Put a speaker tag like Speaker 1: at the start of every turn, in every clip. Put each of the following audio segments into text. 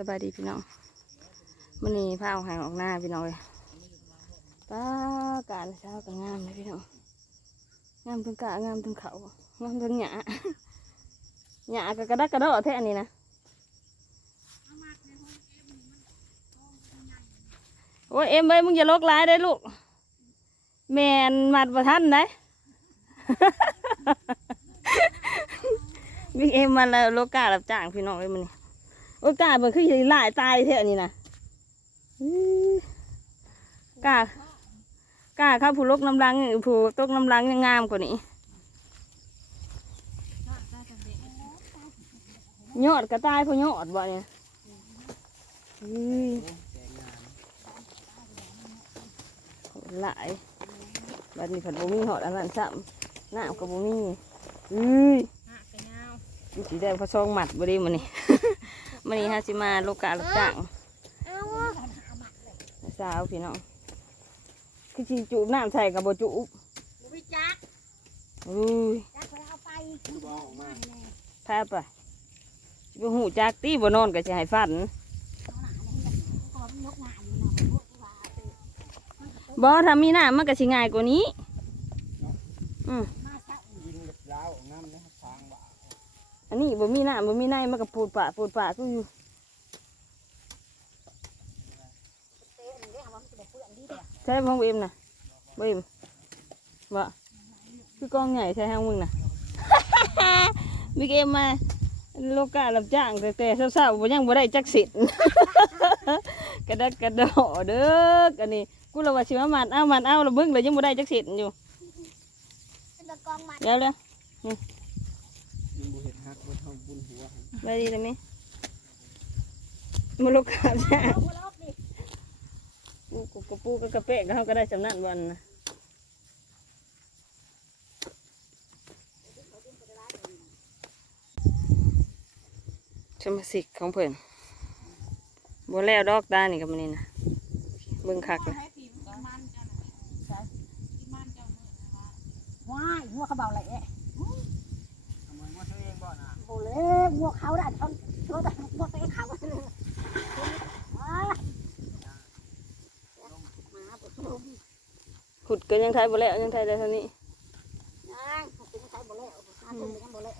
Speaker 1: สบายดีพี่น้องมันนี้พาเอาหางออกหน้าพี่น้องเลยป้าการเช้าก็งามเลยพี่น้องงามทั้งกะงามทั้งเขางามทั้งหยาหยาก็กระดักกระโดดแท่อันนี้นะโอ้ยเอ็มเอ้ยมึงอย่าลกร้ายได้ลูกแมนมัดประทันได้บิ๊กเอ็มมาแล้วโลการับจ้างพี่น้องเลยมันนี่ อ้ยกามันคือสิหลายตายเท่านี้นะอื้อกากาครับผู้ลกน้ำลังผู้ตกน้ำลังยังงามกว่านี้ยอดกระตายพอยอดบ่เนี่ยอื้อหลายบัดนี้ผัดบ่มีหอดอันนั้นซ้ำน้ำกับบ่มีอื้อ
Speaker 2: หักกระยาว
Speaker 1: มีสีแดงผสมหมัดบไดีมันนี่ มันนี่ฮาสิมาโลกาลูกจ้างสาวพี่น้องคือชีจูบน้ำใส่กับโบจูบ
Speaker 2: บุวิจัก
Speaker 1: อุ้ย
Speaker 2: จักไปเอาไป
Speaker 1: พาไปบ่หูจักตีบ่นอนก็สิให้ฟันบ่ถ้ามีน้ำมันก็สิง่ายกว่านี้ อืม
Speaker 3: ยิงกับล้าวออกน้ำนะครับทางบ่า
Speaker 1: อั นนี้บ่มีน้ำบ่มีในมันก็ปูดปะปูดปะกูอยู่ใช่พ่องเอ็มน่ะบ่เอ็มบ่คือกองใหญ่ใช่ห้างมึงน่ะบิ๊กเอ็มมาโลการับจ้างแต่แต่เศร้าๆบ่ยังบ่ได้จักสิทธิ์กระดักกระดอเด้ออันนี้กูละว่าสิมามันเอามันเอาและเบิ่งเลยยังบ่ได้จักสิทธิ์อยู่เดี๋ยวเด้อ
Speaker 3: ยิงบุเห็ดหักบนท้องบุญ หัว
Speaker 1: ไปดีเลยไหมมาลูกค้าจ้าปูกกปูกกระเปะก็เขาก็ได้สำนักวันนะสมสิกของเพิ่อนบัแล้วดอกตานี่กับมันนี่นะเบิ่งคักเลย
Speaker 2: ให้ผีมันมันจ้ะเจ้าอะว่า
Speaker 4: ว้ายงัวเขาเบาไหลเอ๊ะ
Speaker 3: ทำไมว่าตัวเองบ่น่ะ
Speaker 4: โอ้เลยงัวเขาได้เขาเขาแต่งัวตัวเองเขาเลยว้ายมาปวดลม
Speaker 1: ขุดก็ยังไทยบ่แล้วยังไทยได้เท่านี้
Speaker 4: นั่งเป็นใครบ่แล้วอาตุ้มยังบ่แล้ว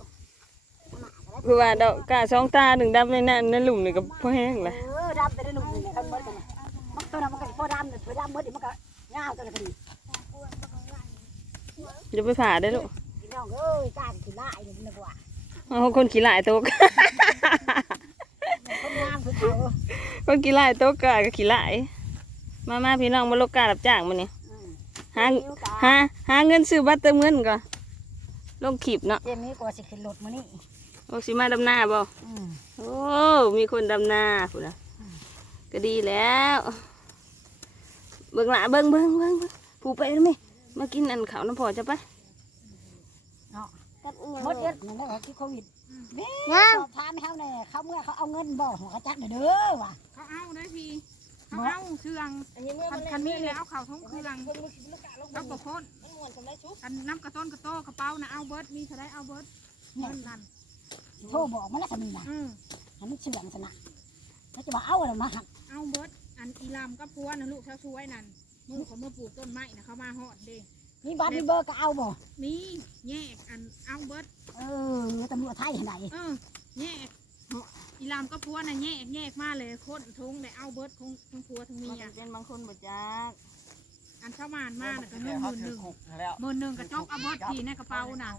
Speaker 1: คือว่าดอกกาสองตาหนึ่งดำในนั้นในหลุมนี่ก็พอแห้งละ
Speaker 4: เออดำไปได้หนุ่มนี่เขาเบิดกันมันตัวนั้นมันก็พอดำเนี่ยพอดำเบิดมันก็ยาวตัวนั้นก็ดี
Speaker 1: อย่าไปผ่าได้อลูก
Speaker 4: พี่น้องเอ้ยการขี้ไล่เนี่ยนึกว่า
Speaker 1: เอาคนขี้หลายตก
Speaker 4: คนงามคือเขา
Speaker 1: คนขี้หลายตกก็ก็ขี้หลายมามาพี่น้องมาโลกการับจ้างมันนี่
Speaker 4: อืม
Speaker 1: หา
Speaker 4: นิ้วกา
Speaker 1: หาหาเงินซื้อบัตรเติมเงินก่อนลงขีบเนาะ
Speaker 4: เจมี่กว่าสิขึ้นรถมื้อนี้
Speaker 1: โอ้สิมาดำนาบ่
Speaker 4: อืม
Speaker 1: โอ้มีคนดำนาพุ่นนะก็ดีแล้วเบิ่งหละเบิ่งเบิ่งเบิ่งเบิ่งผู้ไปแล้วไหมมากินอันข้าวน้ำพอจะไป
Speaker 4: หมดเดือนนั่นแหละที่โควิดนี่สอบถามเขาเนี่ยเขาเมื่อเขาเอาเงินบ่หัวกระจักเด้อว่ะ
Speaker 2: เขาเอาได้พี่เขาเอาเครื่องคันคันนี้เลยเอาเข่าท้องเครื่องเอาประโคนคันน้ำกระต้นกระโตกระเป๋านะเอาเบิร์ดมีเท่าไรเอาเบิร์ดเงินนั่น
Speaker 4: โทรบอกมาแล้วสามีนะ
Speaker 2: อืม
Speaker 4: อันนี้เชื่องชนะแล้วจะบอกเอาอะไรมาหัก
Speaker 2: เอาเบิร์ดอันอีลามกับพัวนะลูกเท่าช่วยนั่นมือเขาเมื่อปลูกต้นไม้นะเขามาหอดเด้
Speaker 4: มีบัตรมีเบอร์ก็เอาบ่
Speaker 2: มีแยกอันเอาเบิร์ด
Speaker 4: เออตำรวจไทยไหน
Speaker 2: เออแยกอีลามกับพัวน่ะแยกแยกมาเลยโคนทงเลยเอาเบิร์ดของของพัวทั้งเมีย
Speaker 1: เป็นบางคนบ่จัก
Speaker 2: อันเช้ามานมาน่ะก็เงินห
Speaker 3: เขา
Speaker 2: มื่นห
Speaker 3: ถือ
Speaker 2: นึ่ง
Speaker 3: คุกแล้ว
Speaker 2: หมื่นหนึ่งกระจกเอาเบิร์ดทีในกระเป๋าน่ะ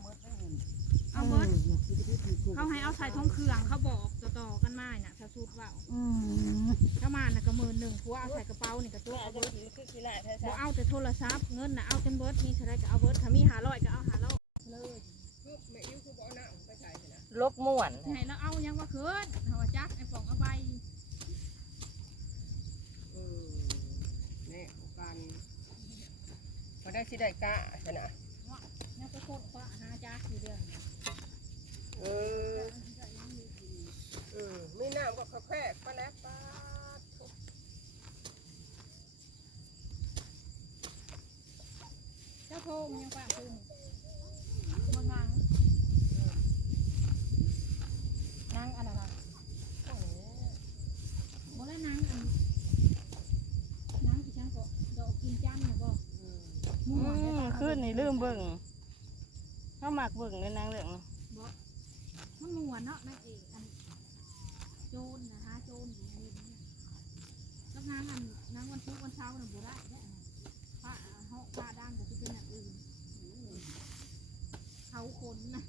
Speaker 2: เอาเบิร์ด เขาให้เอาใส่ท้องเครื่องเขาบอกต่อๆกันมาน่ะถ้าสูตรว่า
Speaker 4: อืม
Speaker 2: เช้ามาน่ะก็หมื่นหนึ่งพัวเอาใส่กระเป๋านี่กระจกเอาเบิร์ด
Speaker 1: คือขี้หลายแท้
Speaker 2: พัวเอาแต่โทรศัพท์เงินน่ะเอาจนเบิร์ดมีเท่าไรก็เอาเบิร์ดถ้ามีหาร้อยก็เอาหาร้อยเลย
Speaker 1: ลกม่วน
Speaker 2: ให้แล้วเอายังว่าเคินเอาว่าจักไอ้ป่องเอาใบ
Speaker 3: นี่การเขาได้สิได้กะชนะ
Speaker 2: ยังก็โคตรคว้าหาจักอยู่เดือน
Speaker 3: เอออืมมีน้ำก็ขแพรกก็แล้วป้าดทุก
Speaker 2: เจ้าโพงยังป่าพงมันนางนางอันนั้นะ
Speaker 3: โอ้โห
Speaker 2: บ่แล้วนางอันนางที่ฉันก็ดอกกินจ้ำนะบ่
Speaker 3: อืม
Speaker 2: มั่อมป่ะ ขึ้นนี่
Speaker 1: ลืมเบิ่งเขาหมักเบิ่งในนางเรื่อง น่ะ
Speaker 2: มัวเนาะนางเอกอันโจรนะฮะโจรอยู่ในนี้แล้วนางอันนางวันพุธวันเสาน่ะบ่ได้เด้อพระเฮาพระดังก็สิเป็นอย่างอื่นเขาคนนะ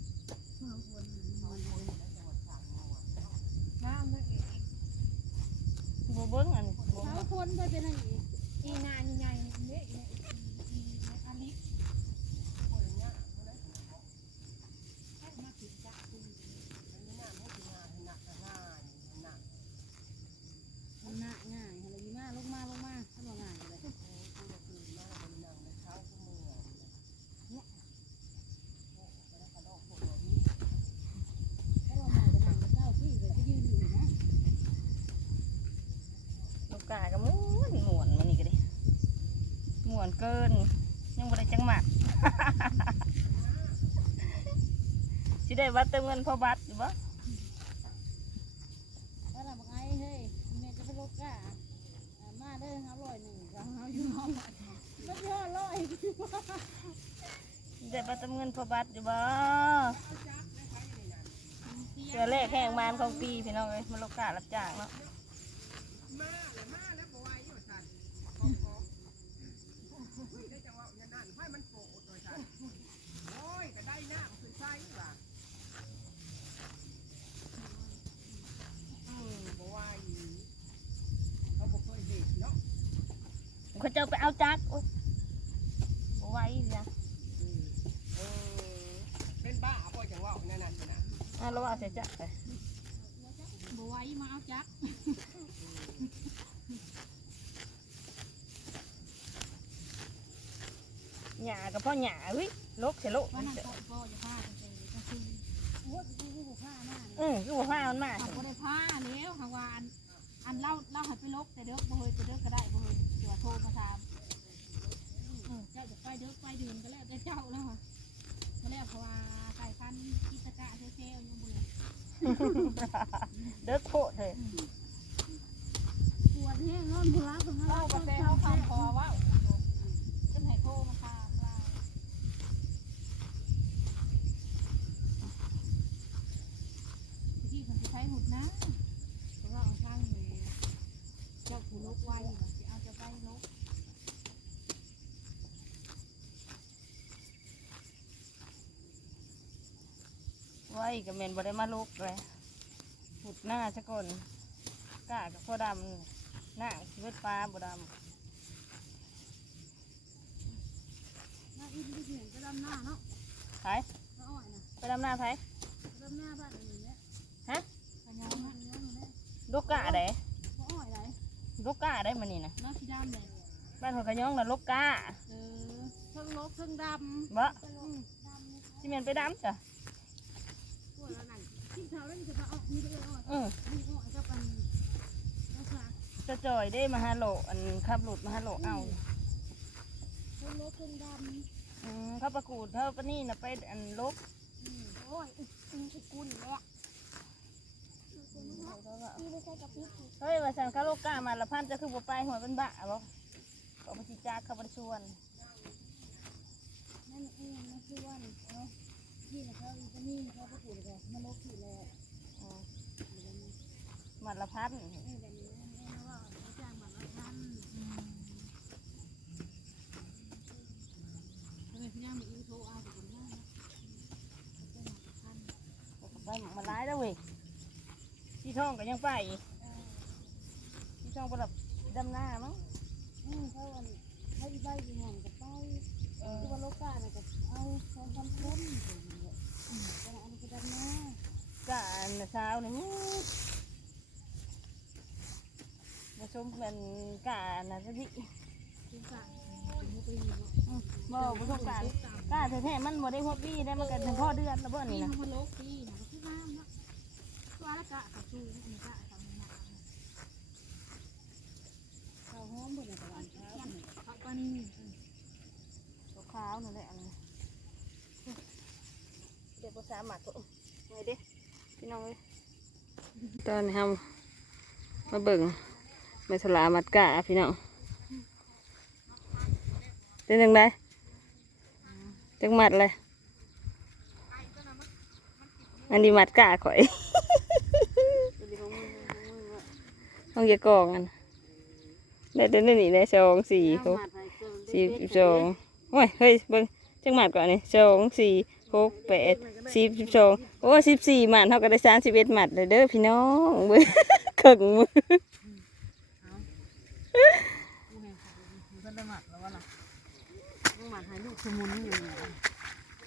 Speaker 2: เขาคนน้ำนางเอก
Speaker 1: บ่เบิ่งอัน
Speaker 2: เขาคนไปเป็นนางเอกอีนานใหญ่เนี่ยเนี่ยอีอันนี้ให้มาถึงจักคุณ
Speaker 4: มันน่าง่ายอะไรยี่มาลงมาลงมาถ้าบ่ง่ายเลยถ้าเราหมายจะนั่งกับเจ้าที่เลยจะยืนอยู่นะ
Speaker 1: ลูกกาก็ม่วนม่วนมันนี่ก็ดิ ม่วนเกิน ยังบ่ได้จังหมักสิได้วัดเติมเงินพอบัตรอยู่บ่
Speaker 4: ถ้าเราบอกไอ้เฮ้ยแม่จะไปลบก้าอ่ามาเด้อห้าร้อยหนึ่งเราเอาอยู่ห้าร้อยไม่ใช่ห้าร้อย
Speaker 1: สิได้วัดเติมเงินพอบัตรอยู่บ่เสือเลขแห่งมานของปีพี่น้องเอ้ยมันลูกการับจ้างเนาะ
Speaker 3: มาแล้วมาแล้วบ่ไหวอยู่สั่นของของอุ้ยได้จังหวะอย่างนั้นให้มันโกรธหน่อยสั่นโอ้ยก็ได้น้ำคือใช่ว่ะอืมบ่ไหวเขาบ่เคยเห็นเนาะ
Speaker 1: เขาเจ้าไปเอาจักรโอ๊ยบ่ไหวจ้ะ
Speaker 3: เออเป็นบ้าบ่จังหวะนั่นน่ะสินะ
Speaker 1: อะเราเอาแต่จักรไป
Speaker 2: บไหว้มาเอาจัก
Speaker 1: หญ้ากับพ่อหญ้าเฮ้ยลกเสียลก
Speaker 2: ว่านั่นก็ก็จะพากันไปก็คือ
Speaker 4: ว่าจะดูผ้าหน้า
Speaker 1: เออคือบ่พามันมา
Speaker 2: เขาก็ได้พาแล้วค่ะว่าอัน อันเล่าเล่าให้ไปลกแต่เด็กบ่เฮยแต่เด็กก็ได้บ่เฮยเดี๋ยวโทรมาถามเออเจ้าจะไปเด็กไปเดือนก็แล้วแต่เจ้าแล้วค่ะก็แล้วเพราะว่าไก่พันธุ์กิตกะเซลล์ยังบ่เลย
Speaker 1: เด้อโคตรเลย
Speaker 4: ปวดแห้งนอนหัวของเรา
Speaker 2: เล่าก็แต่เฮาคำพอว่าขึ้นให้โทรมาถามลาที่คนจะใช้หุดนะเพราะว่าเอาข้างเลยเจ้าผู้ลกไว้จะเอาจะไปลก
Speaker 1: ไว้ กับเมนบ่ได้มาลุกเลยหุดหน้าซะก่อนกล้ากับพ่อดำหน้าชีวิตฟ้าบ่ด
Speaker 4: หน้าอินที่เหนื่อยก็ดำหน้าเนาะำ
Speaker 1: ไผ
Speaker 4: ก็อ่อยนะ
Speaker 1: ไปดำหน้าไผ
Speaker 4: ดำหน้าบ้านอย่างนี้
Speaker 2: ปัญญามัน
Speaker 4: เนื้อหนูเนี่ย
Speaker 1: ลูกกาได้
Speaker 4: ก็อ่อยไหน
Speaker 1: ลูกกาได้มันนี่นะ
Speaker 2: แล้วสีดำเลย
Speaker 1: บ้านหัวขะยองน่ะลูกกา
Speaker 2: เออเครื่องลบเครื่องด
Speaker 1: บ่ำสิเมนไปดำจ้ะ
Speaker 4: ตัวละนั่นที่ เช้าเล่นจะมาเอามีเลยอ่อย
Speaker 1: เออ
Speaker 4: มีอ่อยก็เป็นก็ค่ะ
Speaker 1: จะจ่อยได้มาฮาโลอันขับรถมาฮาโลเอา
Speaker 4: เครื่องรถเครื่องด
Speaker 1: อืมเขาประกูดเขาปะนี่น่ะไปอันลกำ
Speaker 4: โอ้ยอุ้ยกุนเลยอะพี่ไม่ใช่กับพี่
Speaker 1: เฮ้ยว่าสันเขาลูกกามาละพันจะคือบ่ไปหัวเป็นบ้าบ่ก็บ่สิจักเขาบ่ได้ชวน
Speaker 4: นั่นเองนะคือว่าเนาะ พี่เขาอีกนี่เขาประกูเลยมาลบผิดแล้ว
Speaker 1: อืมมัดละพัน
Speaker 4: เออแบบนี้แม่ว่าเขาจ้างมาละพัน
Speaker 2: ทำไมพี่ย่ามีอินโทรเอาแต่คนหน้า
Speaker 1: ไปมาร้ายแล้วเว้ยที่ท่องก็ยังไปที่ท่องประดับดำหน้ามั้ง
Speaker 4: อืมเขาอันเขาอีใบดีหอมกับไปคือว่าโลกาเนี่ยก็เอาสองสามคนอืมแต่อันนี้ก็ดำน้
Speaker 1: กะอันเช้านี่มาชมเป็นกะอันนะสิ
Speaker 2: สงสารถึงปีเนาะ
Speaker 1: บ่บ่ทุการกะแท้ๆมันบ่ได้หัวปีได้มันก็ถึงพ่อเดือนแล้วบ่
Speaker 2: ปี
Speaker 1: นี่
Speaker 2: มั
Speaker 1: นะ
Speaker 2: นมาลบปีนะก็คือน้ำเนาะตัวละกะกับซูนี่กะทำหนักำ
Speaker 4: เขาหอมบนตะวันเช้า
Speaker 2: เขาปานี
Speaker 1: ตัวขาวนั่นแหละเดี๋ยวภาษาหมักก็ไงเด้ พี่น้องเอ้ยตอนนี้เฮามาเบิ่งแม่สลามัดกะพี่น้องเป็นจังไดจังหมัดเลยอันนี้หมัดกะข่อยห้องเยากองอันได้ตัวนี้นี่ได้สองสี่หกสี่สิบสองโอ้ยเฮ้ยเบิ่งจังหมัดก่อนนี่สองสี่ หกแปดสิบสิบสองโอ้สิบสี่หมัดเท่ากับได้สามสิบเอ็ดหมัดเลยเด้อพี่น้องเบิ่งเข่งมือ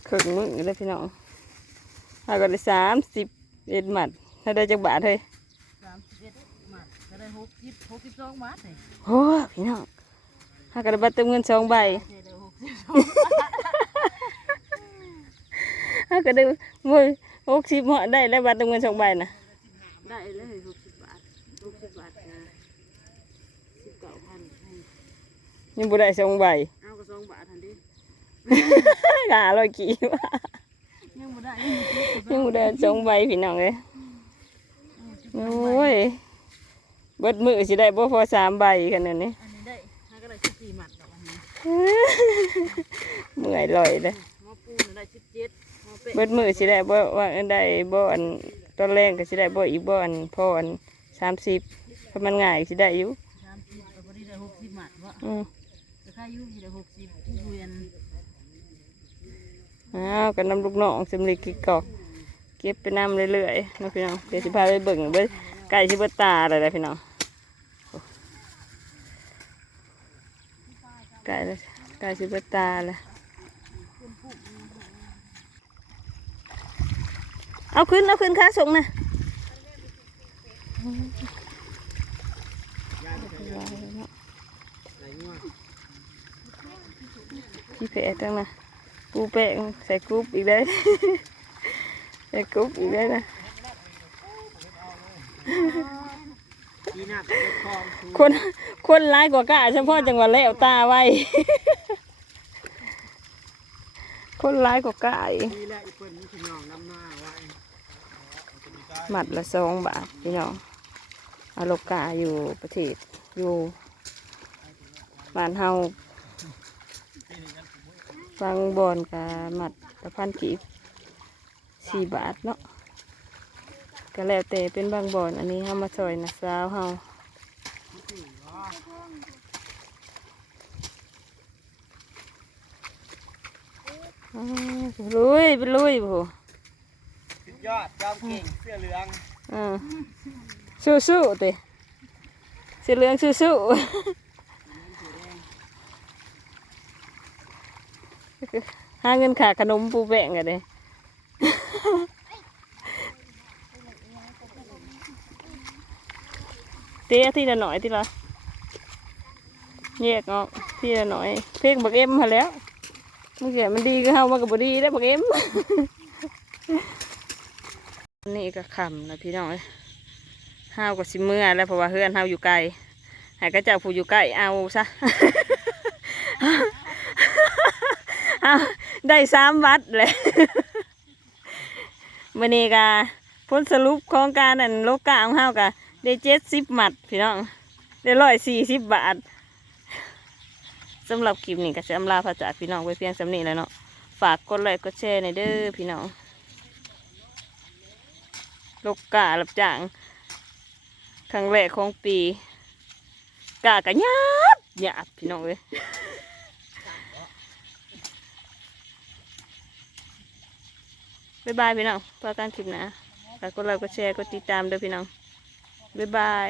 Speaker 1: เข่งมือเลยพี่น้องเท่ากับได้สามสิบเอ็ดหมัดถ้าได้จักบาทเฮ้ย
Speaker 4: สามสิบเอ็ดหมักก็ได้หกสิบหกสิบสองบาทเลย
Speaker 1: โอ้พี่น้องถ้ากับได้บัตรเติมเงินสองใบ
Speaker 4: เจ๊ได้หกสิบสอง
Speaker 1: ถ้าก็ได้มือหกสิบเหาะได้แล้วบัตรเติมเงินสองใบนะ
Speaker 4: ได้เลยหกสิบบาทหกสิบบาทนะสิบเก้าพันให้
Speaker 1: ยังบ่ได้สองใบ
Speaker 4: เอาก็สองบาททันดิ
Speaker 1: หาร้อยกี่บาท
Speaker 4: ยังบ่ได้
Speaker 1: ยังบ่ได้สองใบพี่น้องเลยโอ้ยเบิดมือสิได้บ่พอสามใบขนาดนี้
Speaker 4: อันนี้ได้ถ้าก็ได้สิบสี่หมัดดอกอันนี้
Speaker 1: เมื่อยลอยเลย
Speaker 4: หมอปูน่ะได้สิบเจ็ดหมอ เป็ด
Speaker 1: เบิดมือสิได้บ่ว่าอันได้บ่อันตอนแรกก็สิได้บ่อีกบ่อันพ่ออันสามสิบเพราะมันง่ายสิได้อยู่
Speaker 4: สามสิบก็บ่ได้ได้หกสิบหมัดวะ
Speaker 1: อืม
Speaker 4: แต่ค่ายุ่งได้หกสิบผู้เรียน
Speaker 1: อ้าวกันนำลูกน้องสำลีกิกกอกเก็บไปนำเรื่อยๆเนาะพี่น้องเดี๋ยวสิพาไปเบิ่งเบิ่งไก่สิเบิดตาเลยนะพี่น้องโอ้ไก่เลยไก่สิเบิดตาเลย เอาขึ้น เอาขึ้นค่าส่งนะพี่แพะตั้งนะกูแปะใส่กรุ๊ปอีกได้ ใส่กรุ๊ปอีกได้นะ
Speaker 3: ที่หน้าก็จะคลองสูง
Speaker 1: คนคนร้ายกว่ากะเฉพาะจังหวัดแล้วตาไว้ คนร้ายกว่ากะอีก
Speaker 3: นี่แห
Speaker 1: มัดละสองบาทพี่น้องอาโลกาอยู่ประเทศอยู่บ้านเฮาฟังบอนกับหมัดละพันกีบสี่บาทเนาะก็แล้วแต่เป็นบางบอนอันนี้เฮามาซอยนะสาวเฮาอ้าวลุยไปลุยโห
Speaker 3: สุด ยอดจอมเก่งเสื้อเหลือง
Speaker 1: อ่าสู้สู้ๆติสีเหลืองสู้สู้ๆหาเงินขาขนมปูแป้งกันเลยเตี้ยที่ละหน่อยที่ละแยกออกที่ละหน่อย เพลงบักเอ็มมาแล้วมันเกิดมันดีก็เฮามันก็บ่ดีได้อบักเอ็ม นี่ก็คำนะพี่น้องเอ้ยห้าวก็สิเมื่อแล้วเพราะว่าเฮือนห้าวอยู่ไกลให้กระเจ้าผู้อยู่ใกล้เอาซะเอาได้สามวัดเลยมื่อนี้ก็ผลสรุปของการนั่นโลกาของห้าวก็ได้เจ็ดสิบหมัดพี่น้องได้ร้อยสี่สิบบาทสำหรับคลิปนี้ก็จะอำลาพระจากพี่น้องไว้เพียงสำนี้แล้วเนาะฝากกดไลค์กดแชร์ในเด้อพี่น้อง ลกกาลับจ้างครั้งแรกของปี กากะหยาบหยาบพี่น้องเว้ยบ๊ายบายพี่น้องพอการคลิปนะฝากกดไลค์กดแชร์กดติดตามด้วยพี่น้องบ๊ายบาย